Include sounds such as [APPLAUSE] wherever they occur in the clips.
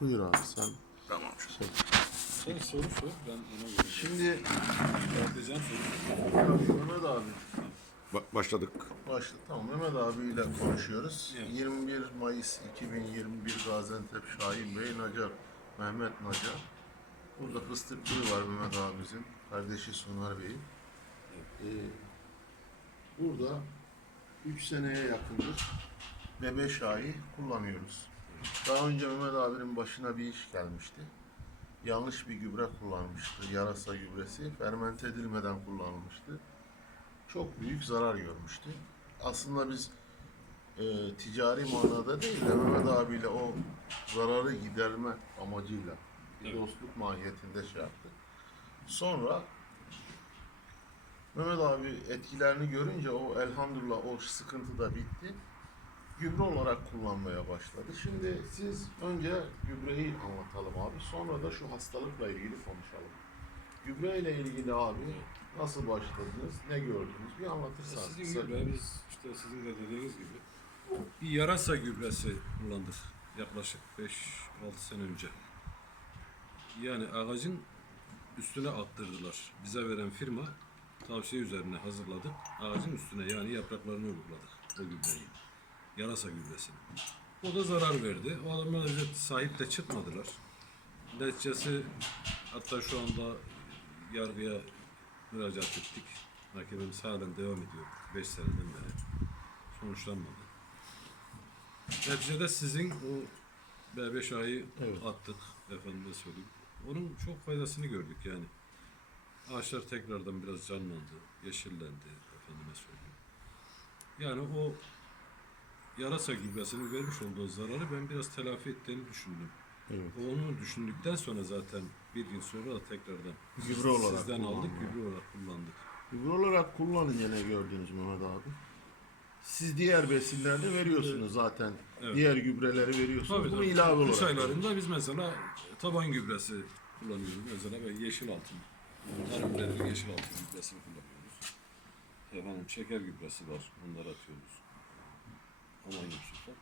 Buyur abi sen. Tamam. Sen soru sor ben ona göre. Şimdi Cevaplayacağım soru. Mehmet abi Ba- başladık. başla. Tamam Mehmet abiyle konuşuyoruz. Evet. 21 Mayıs 2021 Gaziantep Şahin Bey Nacar Mehmet Nacar. Burada fıstıklığı var Mehmet abimizin. Kardeşi Soner Bey'in. Ee, burada 3 seneye yakındır bebe şahi kullanıyoruz. Daha önce Mehmet abinin başına bir iş gelmişti. Yanlış bir gübre kullanmıştı. Yarasa gübresi. Fermente edilmeden kullanılmıştı. Çok büyük zarar görmüştü. Aslında biz e, ticari manada değil de Mehmet abiyle o zararı giderme amacıyla bir Evet. dostluk mahiyetinde şey yaptık. Sonra Mehmet abi etkilerini görünce o elhamdülillah o sıkıntı da bitti. Gübre olarak kullanmaya başladı. Şimdi siz önce gübreyi anlatalım abi. Sonra da şu hastalıkla ilgili konuşalım. Gübreyle ilgili abi nasıl başladınız, ne gördünüz bir anlatırsanız. Sizin kısaca. gübre biz işte sizin de dediğiniz gibi bir yarasa gübresi kullandık yaklaşık 5-6 sene önce. Yani ağacın üstüne attırdılar. Bize veren firma tavsiye üzerine hazırladık. Ağacın üstüne yani yapraklarını uyguladık o gübreyi. Yarasa gübresini. O da zarar verdi. O adamlar da sahip de çıkmadılar. Neticesi hatta şu anda yargıya müracaat ettik. Mahkememiz halen devam ediyor 5 seneden beri. Sonuçlanmadı. Neticede sizin o B5 ayı Evet. attık efendime söyleyeyim. Onun çok faydasını gördük yani. Ağaçlar tekrardan biraz canlandı, yeşillendi efendime söyleyeyim. Yani o yarasa gübresinin vermiş olduğu zararı ben biraz telafi ettiğini düşündüm. Evet. Onu düşündükten sonra zaten bir yıl sonra da tekrardan Gübre olarak sizden aldık, gübre olarak kullandık. Gübre olarak kullanınca ne gördünüz Mehmet abi? Siz diğer besinlerde veriyorsunuz zaten. Evet. Diğer gübreleri veriyorsunuz. Tabii Bunu tabii. ilave Kış olarak. aylarında biz mesela taban gübresi kullanıyoruz. Mesela ve yeşil altın. Tarım yeşil altın gübresini kullanıyoruz. Efendim şeker gübresi var. Onları atıyoruz. Sulfat.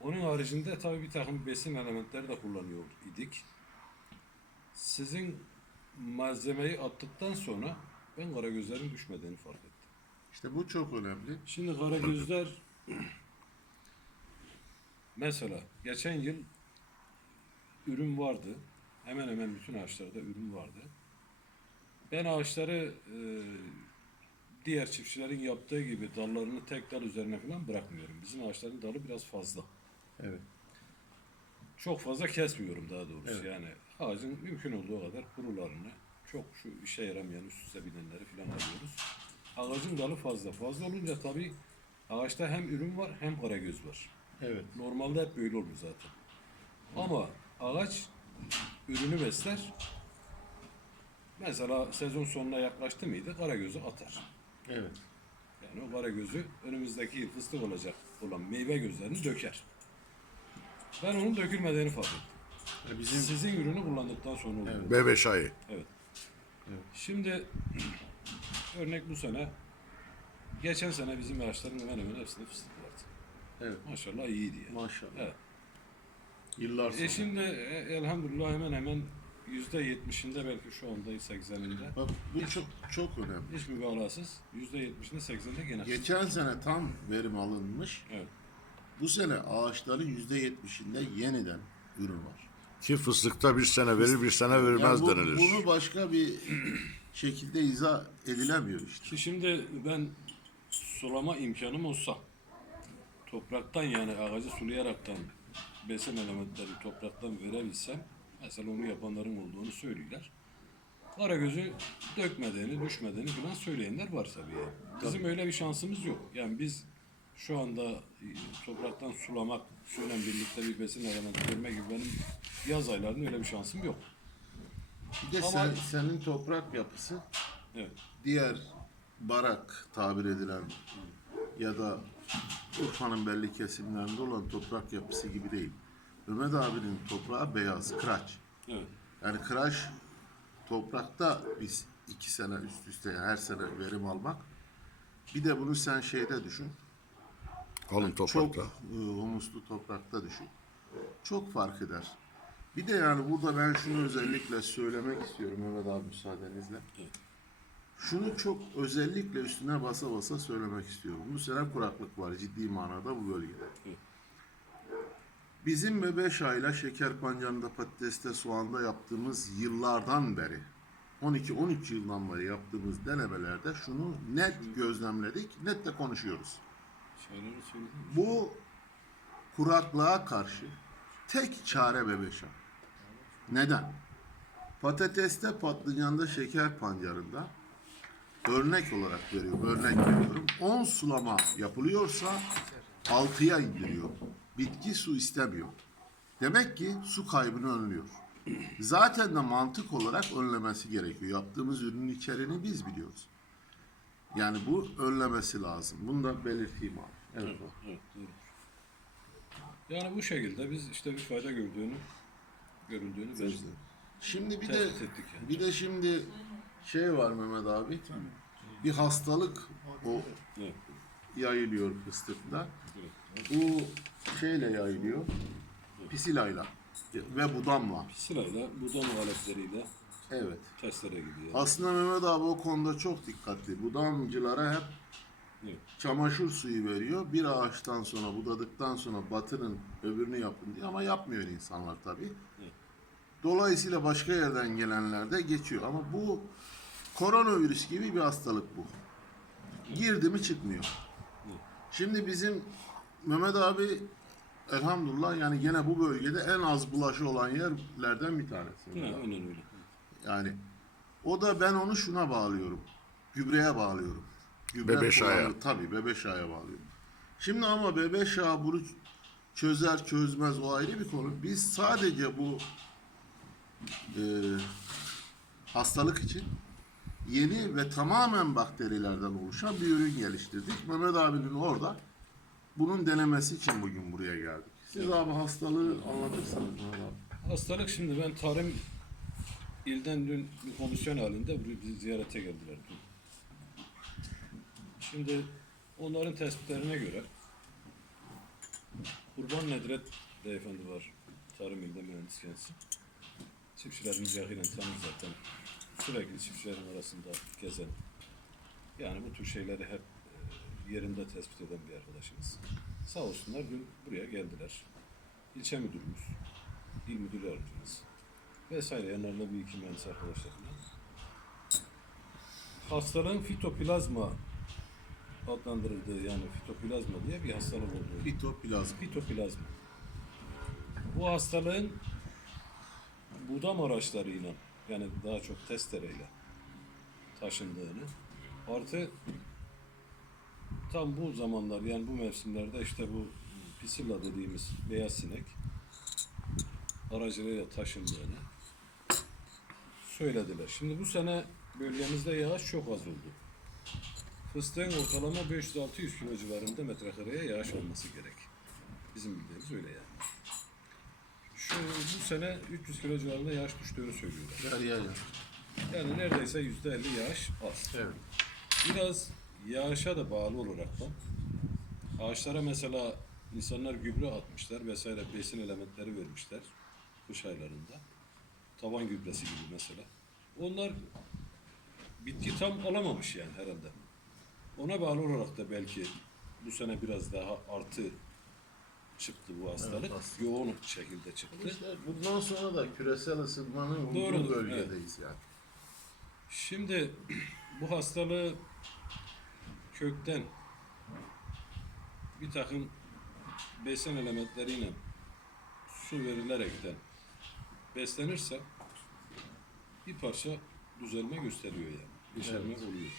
Onun haricinde tabii bir takım besin elementleri de kullanıyor idik. Sizin malzemeyi attıktan sonra ben karagözlerin düşmediğini fark ettim. İşte bu çok önemli. Şimdi karagözler [CLEARS THROAT] mesela geçen yıl ürün vardı. Hemen hemen bütün ağaçlarda ürün vardı. Ben ağaçları e, diğer çiftçilerin yaptığı gibi dallarını tek dal üzerine falan bırakmıyorum. Bizim ağaçların dalı biraz fazla. Evet. Çok fazla kesmiyorum daha doğrusu. Evet. Yani ağacın mümkün olduğu kadar kurularını, çok şu işe yaramayan üst üste binenleri falan alıyoruz. Ağacın dalı fazla. Fazla olunca tabii ağaçta hem ürün var hem karagöz var. Evet. Normalde hep böyle olur zaten. Ama ağaç ürünü besler. Mesela sezon sonuna yaklaştı mıydı karagözü atar. Evet. Yani o karagözü önümüzdeki yıl fıstık olacak olan meyve gözlerini döker. Ben onun dökülmediğini fark ettim. E Bizim Sizin ürünü kullandıktan sonra oluyor. Evet. B5 ayı. Evet. Şimdi [CLEARS THROAT] örnek bu sene geçen sene bizim ağaçların hemen hemen hepsinde fıstık vardı. evet. Maşallah iyiydi yani. Maşallah. Evet. Yıllar sonra. E şimdi e, elhamdülillah hemen hemen yüzde yetmişinde belki şu anda sekseninde Bak bu çok çok önemli. hiç mübalağasız yüzde yetmişinde sekseninde gene. Geçen sene tam verim alınmış. Evet. Bu sene ağaçların yüzde yetmişinde yeniden ürün var. Ki fıstıkta bir sene verir bir sene vermez Yani bu- denilir. Bunu başka bir [CLEARS THROAT] şekilde izah edilemiyor işte. Ki şimdi ben sulama imkanım olsa topraktan yani ağacı sulayaraktan besin elementleri topraktan verebilsem mesela onu yapanların olduğunu söylüyorlar. Karagözü dökmediğini, düşmediğini falan söyleyenler var tabii. yani. Bizim öyle bir şansımız yok. Yani biz şu anda e, topraktan sulamak, suyla birlikte bir besin elementi verme gibi benim yaz aylarında öyle bir şansım yok. Bir de Ama- sen, senin toprak yapısı Evet. diğer barak tabir edilen ya da Urfa'nın belli kesimlerinde olan toprak yapısı gibi değil. Mehmet abinin toprağı beyaz, kıraç. Evet. Yani kıraç toprakta biz iki sene üst üste her sene verim almak. Bir de bunu sen şeyde düşün. Kalın Çok toprakta. e, humuslu toprakta düşün. Çok fark eder. Bir de yani burada ben şunu özellikle söylemek istiyorum Mehmet abi müsaadenizle. Şunu çok özellikle üstüne basa basa söylemek istiyorum. Bu sene kuraklık var ciddi manada bu bölgede. Bizim Bebeş ayla şeker pancarında, patateste, soğanda yaptığımız yıllardan beri 12-13 yıldan beri yaptığımız denemelerde şunu net gözlemledik, net de konuşuyoruz. Bu kuraklığa karşı tek çare bebeşa. Neden? Patateste, patlıcanda, şeker pancarında örnek olarak veriyorum, örnek veriyorum. 10 sulama yapılıyorsa 6'ya indiriyor. Bitki su istemiyor. Demek ki su kaybını önlüyor. Zaten de mantık olarak önlemesi gerekiyor. Yaptığımız ürünün içeriğini biz biliyoruz. Yani bu önlemesi lazım. Bunu da belirteyim abi. Evet. Evet, doğru. Yani bu şekilde biz işte bir fayda gördüğünü görüldüğünü biz Şimdi bir de yani. bir de şimdi şey var Mehmet abi. Bir hastalık o Evet. yayılıyor fıstıkta. Bu şeyle yayılıyor. Pisilayla ve budamla. Sırayla budama aletleriyle Evet. testere gibi yani. Aslında Mehmet abi o konuda çok dikkatli. Budamcılara hep Evet. çamaşır suyu veriyor. Bir ağaçtan sonra budadıktan sonra batırın öbürünü yapın diye ama yapmıyor insanlar tabii. Evet. Dolayısıyla başka yerden gelenler de geçiyor. Ama bu koronavirüs gibi bir hastalık bu. Girdi mi çıkmıyor. Şimdi bizim Mehmet abi elhamdülillah yani gene bu bölgede en az bulaşı olan yerlerden bir tanesi. Ha, aynen öyle. Yani o da ben onu şuna bağlıyorum. Gübreye bağlıyorum. Gübre Bebeş ağa. kullanımı- Tabii bebeş ağa bağlıyorum. Şimdi ama bebeş ağa bunu çözer çözmez o ayrı bir konu. Biz sadece bu e, hastalık için yeni ve tamamen bakterilerden oluşan bir ürün geliştirdik. Mehmet abinin orada bunun denemesi için bugün buraya geldik. Siz abi hastalığı anlatırsanız. Hastalık şimdi ben tarım ilden dün bir komisyon halinde buraya bizi ziyarete geldiler dün. Şimdi onların tespitlerine göre Kurban Nedret beyefendi var. Tarım ilde mühendis kendisi. Çiftçilerimiz yakinen tanır zaten. Sürekli çiftçilerin arasında gezen. Yani bu tür şeyleri hep yerinde tespit eden bir arkadaşımız. Sağ olsunlar dün buraya geldiler. İlçe müdürümüz, il müdür yardımcımız vesaire yanlarında bir iki mühendis arkadaşlarımla. Hastalığın fitoplazma adlandırıldığı yani fitoplazma diye bir hastalık olduğu Fitoplazma. fitoplazma. Bu hastalığın budam araçlarıyla yani daha çok testereyle taşındığını artı tam bu zamanlar yani bu mevsimlerde işte bu pisilla dediğimiz beyaz sinek aracılığıyla taşındığını söylediler. Şimdi bu sene bölgemizde yağış çok az oldu. Fıstığın ortalama 500-600 kilo civarında metrekareye yağış olması gerek. Bizim bildiğimiz öyle yani. Şu bu sene 300 kilo civarında yağış düştüğünü söylüyorlar. Yer yer. Yani neredeyse yüzde elli yağış az. Evet. Biraz yağışa da bağlı olaraktan ağaçlara mesela insanlar gübre atmışlar vesaire besin elementleri vermişler kış aylarında. Taban gübresi gibi mesela. Onlar bitki tam alamamış yani herhalde. Ona bağlı olarak da belki bu sene biraz daha artı çıktı bu hastalık. Evet, hastalık. Yoğun şekilde çıktı. İşte bundan sonra da küresel ısınmanın olduğu Doğrudur, bölgedeyiz yani. Şimdi [CLEARS THROAT] bu hastalığı kökten bir takım besin elementleriyle su verilerekten beslenirse bir parça düzelme gösteriyor yani. Yeşerme oluyor.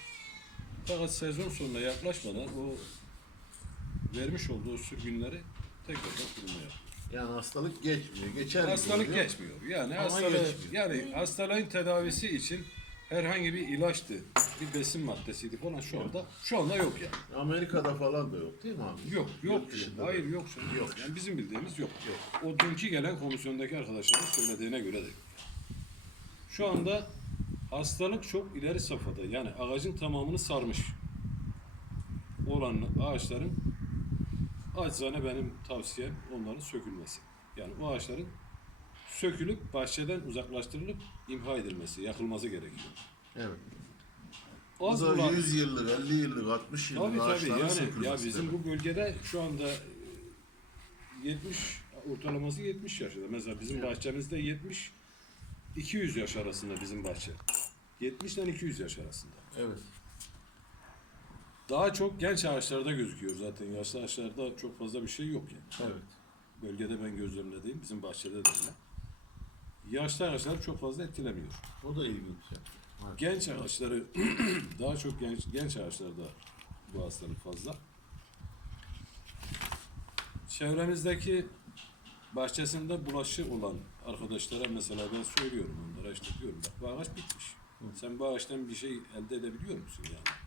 Fakat sezon sonuna yaklaşmadan o vermiş olduğu su günleri tekrardan kurumaya. Yani hastalık geçmiyor. Geçer Hastalık oluyor. geçmiyor. Yani Ama hastalığı, geçmiyor. yani hastalığın tedavisi için herhangi bir ilaçtı, bir besin maddesiydi falan şu anda şu anda yok yani. Amerika'da falan da yok değil mi abi? Yok, yok. dışında Hayır da. yok. Yok. Yok. Yani bizim bildiğimiz yok. O dünkü gelen komisyondaki arkadaşların söylediğine göre de. Şu anda hastalık çok ileri safhada. Yani ağacın tamamını sarmış olan ağaçların acizane benim tavsiyem onların sökülmesi. Yani o ağaçların sökülüp bahçeden uzaklaştırılıp imha edilmesi, yakılması gerekiyor. Evet. Az Bu da bulan- 100 yıllık, 50 yıllık, 60 yıllık Tabii tabii ağaçların yani sökülmesi ya bizim demek. bu bölgede şu anda e, 70 ortalaması 70 yaşında. Mesela bizim bahçemizde 70 200 yaş arasında bizim bahçe. 70 ile 200 yaş arasında. Evet. Daha çok genç ağaçlarda gözüküyor zaten. Yaşlı ağaçlarda çok fazla bir şey yok yani. Evet. Bölgede ben gözlemlediğim bizim bahçede de öyle. Yaşlı ağaçlar çok fazla etkilemiyor. O da ilginç. Evet. Genç ağaçları [CLEARS THROAT] daha çok genç genç ağaçlarda bu hastalık fazla. Çevremizdeki bahçesinde bulaşı olan arkadaşlara mesela ben söylüyorum onlara işte diyorum bak bu ağaç bitmiş. Sen bu ağaçtan bir şey elde edebiliyor musun yani?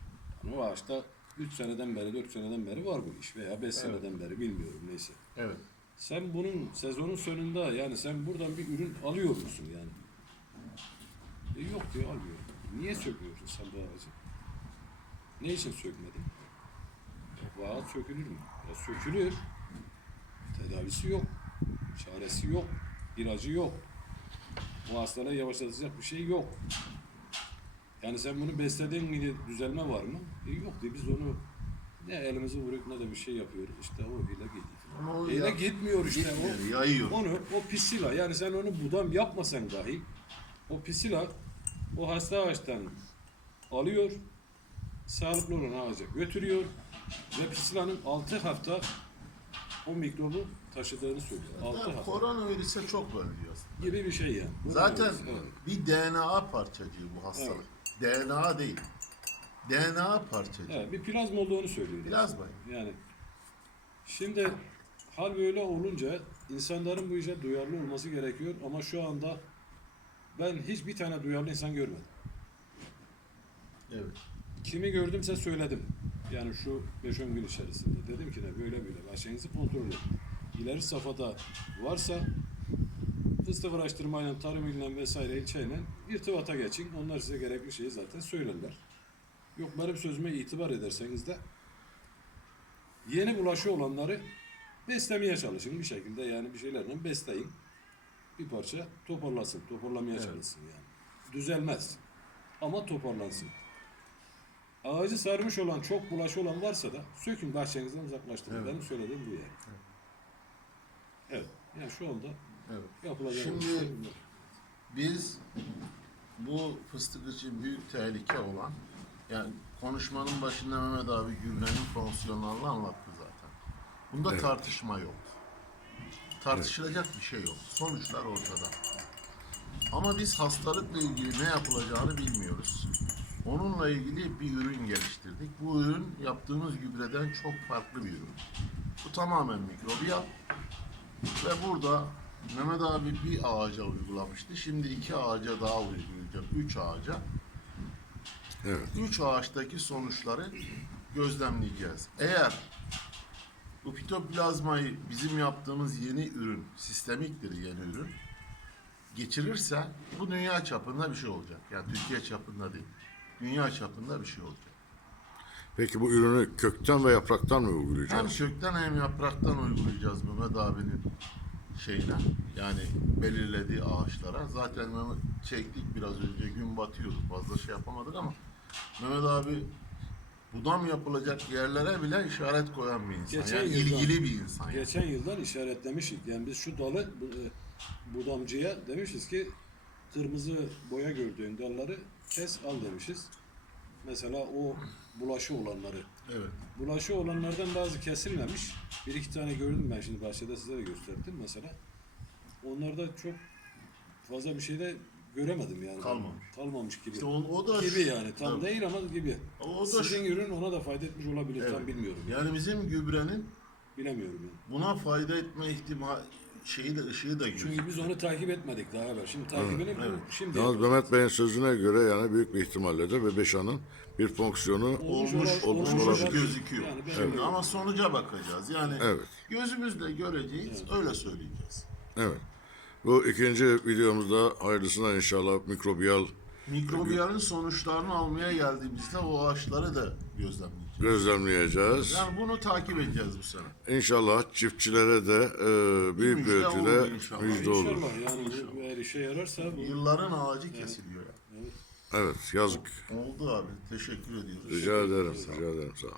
yani o ağaçta 3 seneden beri 4 seneden beri var bu iş veya 5 seneden beri bilmiyorum neyse. Evet. Sen bunun sezonun sonunda yani sen buradan bir ürün alıyor musun yani? E yok diyor almıyorum. Niye sökmüyorsun sen bu ağacı? Ne için sökmedin? Bu ağaç sökülür mü? Ya sökülür. Tedavisi yok. Çaresi yok. ilacı yok. Bu hastalığı yavaşlatacak bir şey yok. Yani sen bunu besledin mi düzelme var mı? E yok diye biz onu ne elimizi vurup ne de bir şey yapıyoruz. İşte o ile gidiyor. Ama o Öyle ya- gitmiyor işte. Gitmiyor, o, yayıyor. Onu, o pisila yani sen onu budam yapmasan dahi o pisila o hasta ağaçtan alıyor, sağlıklı olan ağaca götürüyor ve pisilanın 6 hafta o mikrobu taşıdığını söylüyor. 6 Ya, hafta Koronavirüse çok benziyor gibi bir şey yani. Bu Zaten evet. bir DNA parçacığı bu hastalık. DNA değil. DNA parçacığı. Evet, bir plazma olduğunu söylüyor. Plazma. Yani şimdi hal böyle olunca insanların bu işe duyarlı olması gerekiyor ama şu anda ben hiçbir tane duyarlı insan görmedim. Evet. Kimi gördümse söyledim. Yani şu 5-10 gün içerisinde. Dedim ki ne böyle böyle bahçenizi kontrol edin. İleri safhada varsa fıstık araştırmayla, tarım ile vesaire ilçeyle irtibata geçin. Onlar size gerekli şeyi zaten söylerler. Yok benim sözüme itibar ederseniz de yeni bulaşı olanları beslemeye çalışın bir şekilde yani bir şeylerle besleyin. Bir parça toparlasın, toparlamaya Evet. çalışsın yani. Düzelmez ama toparlansın. Ağacı sarmış olan, çok bulaşı olan varsa da sökün bahçenizden uzaklaştırın. Evet. Benim söylediğim bu yani. Evet. Yani şu anda Evet. yapılacak Şimdi- bir şey. Biz bu fıstık için büyük tehlike olan yani konuşmanın başında Mehmet abi gübrenin fonksiyonlarını anlattı zaten. Bunda Evet. tartışma yok. Tartışılacak bir şey yok. Sonuçlar ortada. Ama biz hastalıkla ilgili ne yapılacağını bilmiyoruz. Onunla ilgili bir ürün geliştirdik. Bu ürün yaptığımız gübreden çok farklı bir ürün. Bu tamamen mikrobiyal. Ve burada Mehmet abi bir ağaca uygulamıştı. Şimdi iki ağaca daha uygulayacak. Üç ağaca. Evet. Üç ağaçtaki sonuçları gözlemleyeceğiz. Eğer bu fitoplazmayı bizim yaptığımız yeni ürün, sistemiktir yeni ürün, geçirirse bu dünya çapında bir şey olacak. Yani Türkiye çapında değil. Dünya çapında bir şey olacak. Peki bu ürünü kökten ve yapraktan mı Hem uygulayacağız? kökten hem yapraktan uygulayacağız Mehmet abinin şeyine. Yani belirlediği ağaçlara. Zaten Mehmet çektik biraz önce gün batıyordu. Fazla şey yapamadık ama Mehmet abi budam yapılacak yerlere bile işaret koyan bir insan. Geçen yani yılda- ilgili bir insan. Yani. Geçen yıldan işaretlemişik. Yani biz şu dalı e, budamcıya demişiz ki kırmızı boya gördüğün dalları kes al demişiz. Mesela o bulaşı olanları. Evet. Bulaşı olanlardan bazı kesilmemiş. Bir iki tane gördüm ben şimdi bahçede size de gösterdim mesela. Onlarda çok fazla bir şey de göremedim yani. Kalmamış. Kalmamış gibi. İşte o, o da gibi yani. Tam Tabii. değil ama gibi. O da Sizin ürün ona da fayda etmiş olabilir. Evet. Tam bilmiyorum. Yani. Yani bizim gübrenin Bilemiyorum yani. buna fayda etme ihtimali şeyi de ışığı da gözüküyor. Çünkü biz onu takip etmedik daha evvel. Şimdi takibini bu evet. şimdi Yalnız. Mehmet Bey'in sözüne göre yani büyük bir ihtimalle de Bebeşan'ın bir fonksiyonu olmuş, olabilir. olmuş, olabilir. gözüküyor. Yani Şimdi öyle- ama sonuca bakacağız. Yani Evet. gözümüzle göreceğiz, öyle söyleyeceğiz. evet. Bu ikinci videomuzda hayırlısına inşallah mikrobiyal Mikrobiyalin sonuçlarını almaya geldiğimizde o ağaçları da gözlemleyeceğiz. gözlemleyeceğiz. Yani bunu takip edeceğiz bu sene. İnşallah çiftçilere de e, büyük bir müjde ölçüde olur inşallah. müjde olur. İnşallah yani eğer işe yararsa bu Yılların ağacı kesiliyor ya. Evet yazık. Oldu abi. Teşekkür ediyoruz. Rica ederim. Rica ederim. Sağ ol.